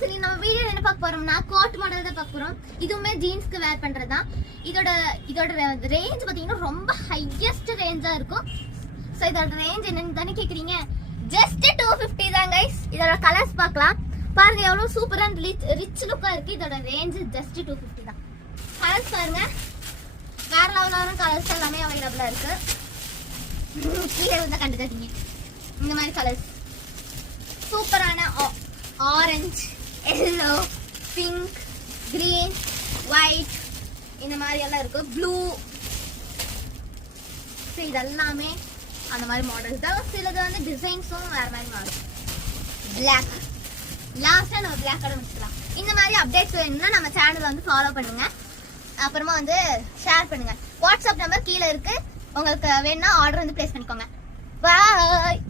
சரி நம்ம வீடியோ என்ன பார்க்க போறோம்னா கோட் மாடல் தான் பார்க்க போறோம். இதுவுமே ஜீன்ஸ்க்கு வேர் பண்றதுதான். இதோட ரேஞ்ச் பாத்தீங்கன்னா ரொம்ப ஹையஸ்ட் ரேஞ்சா இருக்கும். சோ இதோட ரேஞ்ச் என்னன்னு தானே கேக்குறீங்க. ஜஸ்ட் 250 தான் கைஸ். இதோட கலர்ஸ் பார்க்கலாம். பாருங்க எவ்வளவு சூப்பரா ரிச் லுக்கா இருக்கு. இதோட ரேஞ்ச் ஜஸ்ட் 250 தான். கலர்ஸ் பாருங்க, வேற லெவலான கலர்ஸ் எல்லாமே அவைலபிளா இருக்கு. கீழே இருந்தா கண்டுக்காதீங்க. இந்த மாதிரி கலர்ஸ் சூப்பரான orange, yellow, pink, green, white இந்த மாதிரி எல்லாம் இருக்கு. ப்ளூ, இதெல்லாமே அந்த மாதிரி மாடல்ஸ் தான். சிலது வந்து டிசைன்ஸும் வேற மாதிரி மாறும். பிளாக் லாஸ்டா நம்ம பிளாக் கடை முடிச்சுக்கலாம். இந்த மாதிரி அப்டேட்ஸ் வேணும்னா நம்ம சேனல் வந்து ஃபாலோ பண்ணுங்க. அப்புறமா வந்து ஷேர் பண்ணுங்க. வாட்ஸ்அப் நம்பர் கீழே இருக்கு. உங்களுக்கு வேணும்னா ஆர்டர் வந்து பிளேஸ் பண்ணிக்கோங்க. பாய்.